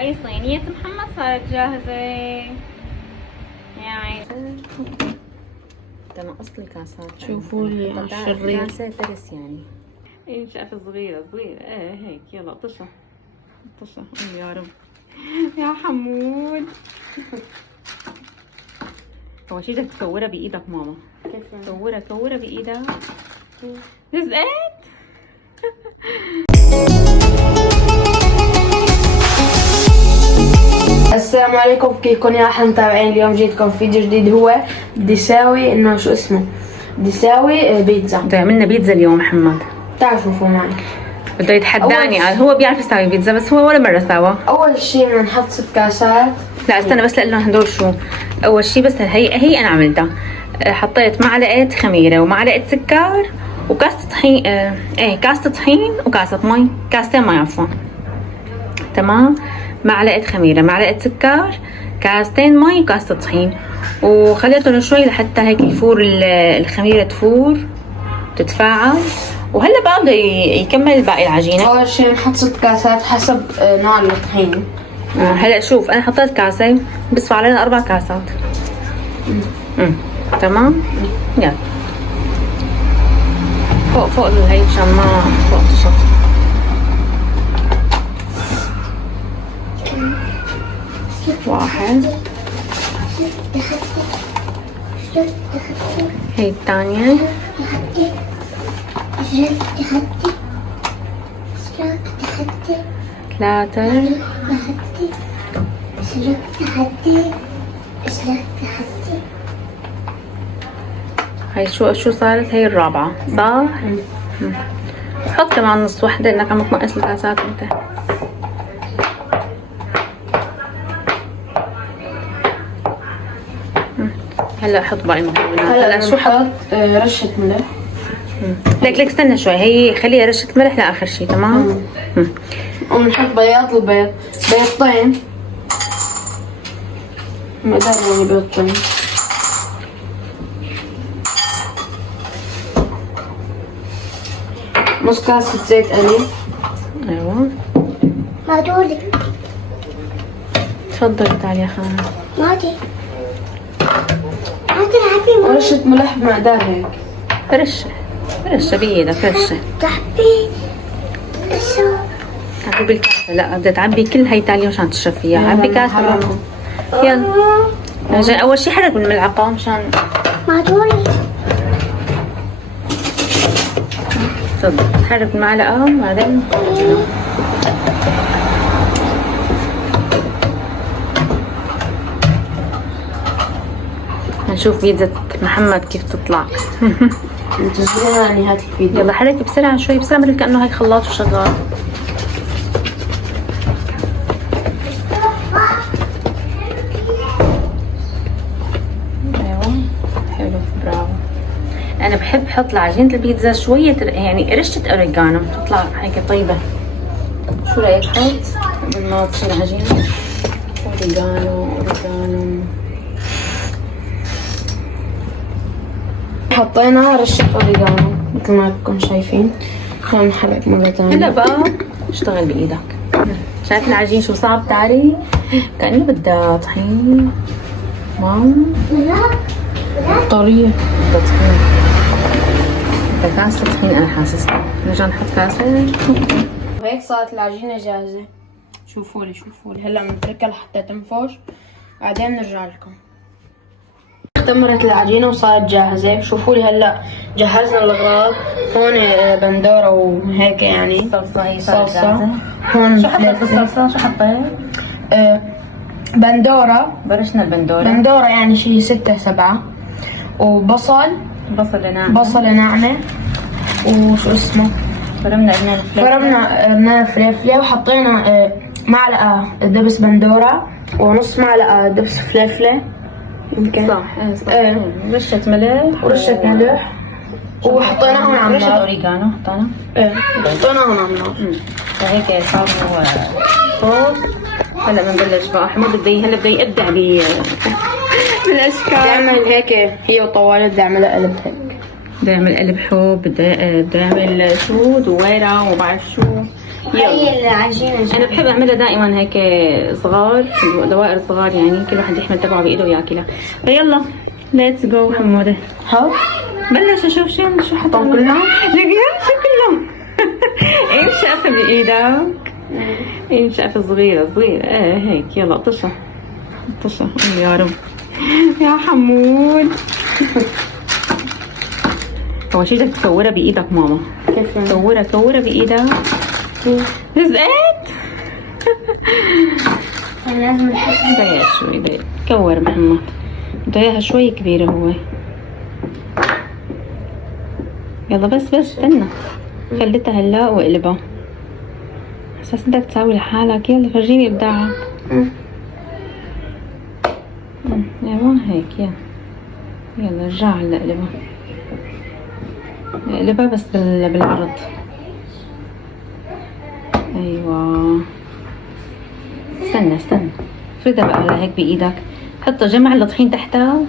هاي صينية محمد صارت جاهزة. يا عيني تنقص لي كاسات. شوفوا لي على الشرير. كاسة ترس يعني. ايه شايفة صغيرة صغيرة. ايه هيك يلا طشة طشة. يا رب يا حمود. اول شي بدك تكورها بايدك ماما. كيف؟ كورها بايدك. لزقت. السلام عليكم، كيفكم يا احلى متابعين؟ اليوم جيتكم فيديو جديد. هو بدي اساوي انه شو اسمه، بدي اساوي بيتزا. بده يعملنا بيتزا اليوم محمد. تعالوا شوفوا معي. بده يتحداني قال هو بيعرف يساوي بيتزا بس هو ولا مرة سوا. اول شيء بدنا نحط 6 كاسات. لا استنى بس لانه هدول شو. اول شيء بس هي انا عملتها. حطيت معلقة خميرة ومعلقة سكر وكاسة طحين. كاسة طحين وكاسة مي، كاستين مي عفوا. تمام. معلقة خميرة، معلقة سكر، كاستين مي وكاسة طحين، وخليتهم شوي لحتى هيك يفور الخميرة تفور تتفاعل. وهلا بقى بده يكمل باقي العجينة. اول شيء نحط 6 كاسات حسب نوع الطحين. هلا شوف انا حطيت كاسة بس علينا 4 كاسات. تمام. يلا فوق هي مشان ما فوق تشط. واحد. هي الثانية. ثلاثة. هاي شو صارت؟ هي الرابعة صح؟ حط كمان نص وحدة انك عم تنقص الكاسات انت. هلا حط باقي المكونات. هلا شو حط؟ رشة ملح. لك استنى شوي، هي خليها رشة ملح لاخر شي. تمام. ونحط البيض بيضتين. مقدار يعني بيضتين. نص كاسة زيت قلي. ايوه هادولي تفضلي تعالي يا خالد. ماضي تلعبي ورشة ملح بمقدار هيك. رشة بإيدك رشة. تحبي شو تعبي بالكاسة. لا بدها تعبي كل هي تالي مشان تشرب فيها. عبي كاسة ماما. يلا. أول شي حرك بالملعقة مشان هادولي تفضل. حرك بالمعلقة بعدين نشوف بيتزا محمد كيف تطلع. انتظرونا نهاية الفيديو. يلا حركي بسرعة شوي بسرعة مثل كأنه هيك خلاط وشغال. ايوه حلو برافو. انا بحب احط لعجينة البيتزا شوية يعني رشة اوريجانو تطلع هيك طيبة. شو رايك حط قبل ما تصير عجينة؟ اوريجانو. حطينا رشة اوريجانو مثل ما انكم شايفين. خلينا نحرك مرة ثانية. هلا بقى اشتغل بايدك. شايف العجين شو صعب تاري؟ كأنه بدها طحين. طرية. بدها طحين. بدها كاسة طحين انا حاسسها. نرجع نحط كاسة. وهيك صارت العجينة جاهزة. شوفوا لي هلا بنتركها لحتى تنفش بعدين بنرجع لكم. اختمرت العجينة وصارت جاهزة. شوفوا لي هلا جهزنا الأغراض. هون بندورة وهيك يعني صلصة. هون شو حطيت بالصلصة؟ شو حطيت؟ بندورة. برشنا البندورة. يعني شي 6 7. وبصل. بصل ناعمة. وشو اسمه؟ فرمنا قرنا فليفلة وحطينا معلقة دبس بندورة ونص معلقة دبس فليفلة يمكن. صح. رشة ملح ورشة ملح وحطيناهم على رشة النار. اوريجانو حطينا. حطيناهم على النار. فهيك صاروا صوص. هلا بنبلش بقى. حمود هلا بده يبدع بالاشكال. بيعمل هيك هي وطوالت بيعملها قلب هيك. بده يعمل قلب حب. بده يعمل شو دويرة وبعرف شو. هي العجينة انا جاهزة. بحب اعملها دائما هيك صغار، دوائر صغار يعني، كل واحد يحمل تبعه بايده وياكلها. فيلا ليتس جو حموده. حط بلش اشوف شو حطهم كلهم؟ شو كلهم. انشف بايدك، انشف صغيرة ايه هيك. يلا اطشها يا رب يا حمود. اول شي بدك تصورها بايدك ماما. كيف يعني؟ صورها بايدك. لزقت. لازم نحط ضيق شوي ضيق. كور محمد، بده اياها شوي كبيرة هو. يلا بس استنى، خليتها هلا واقلبها. اساس بدك تساوي لحالك. يلا فرجيني ابداعك. ايوه هيك. يلا رجع هلا اقلبها بس بالعرض. ايوه استنى افردها بقى هلا هيك بايدك. حطها، جمع الطحين تحتها.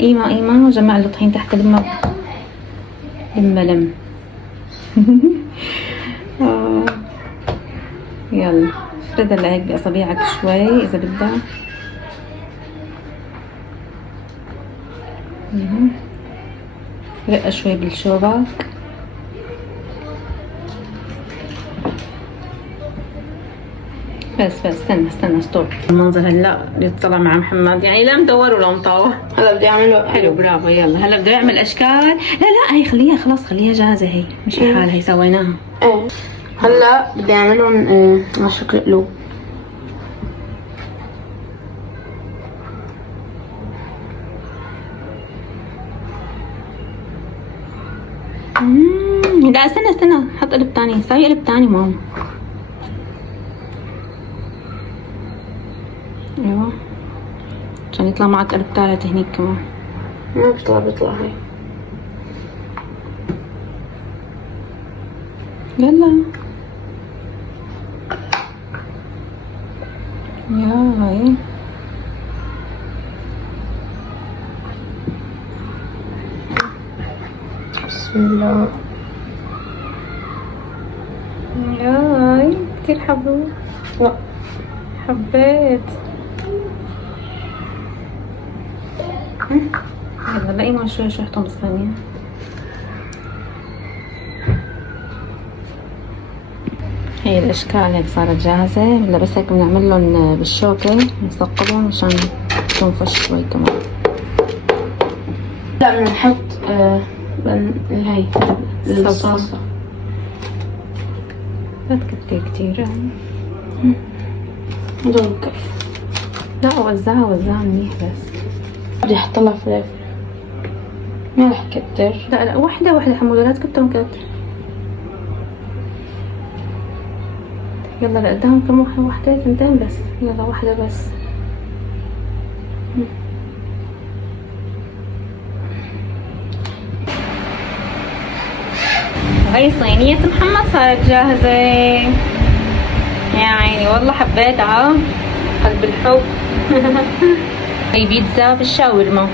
ايمه وجمع الطحين تحتها. لم يلا افردها هلا هيك باصابعك شوي اذا بدك. رقة شوي بالشوبك. بس استنى ستوب. المنظر هلا بيطلع مع محمد يعني لا مدور ولا مطاوع. هلا بدي اعمله حلو برافو. يلا هلا بده يعمل اشكال. لا هي خليها خلاص، خليها جاهزة. هي مشي حال، هي سويناها. ايه هلا بدي اعملهم على شكل قلوب. لا استنى حط قلب تاني. سوي قلب تاني ماما. ايوه عشان يطلع معك قلب تالت هنيك كمان. ما بيطلع هي. يلا يا هاي. بسم الله. يا هاي كتير حبوب. لا حبيت. يلا لاقي ما شوي احطهم بالثانية. هي الاشكال هيك صارت جاهزة. هلا بس هيك بنعمل لهم بالشوكة، نثقبهم عشان تنفش شوي كمان. لا بدنا نحط هاي الصلصة. لا تكتر كتير. هدول كيف؟ لا وزعها منيح بس. بدي احط لها فلفل. ما رح كتر. لا واحدة حمودة، لا تكترهم كتر. يلا لقدام كم واحدة تنتين بس. يلا واحدة بس. هاي صينية محمد صارت جاهزة. يا عيني والله حبيتها قلب الحب. هي بيتزا بالشاورما.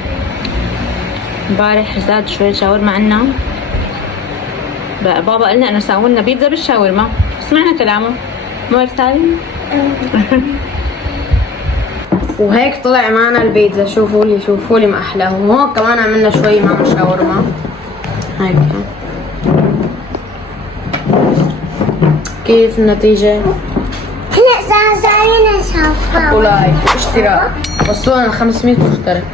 امبارح زاد شوية شاورما عنا. بابا قلنا انه ساولنا بيتزا بالشاورما، سمعنا كلامه. مو ارسال. وهيك طلع معنا البيتزا. شوفوا لي ما احلاه. وهون كمان عملنا شوي معنا شاورما هيك. كيف النتيجة؟ هلا صار لنا شفاف. ولايك واشتراك. وصلونا 500 مشترك.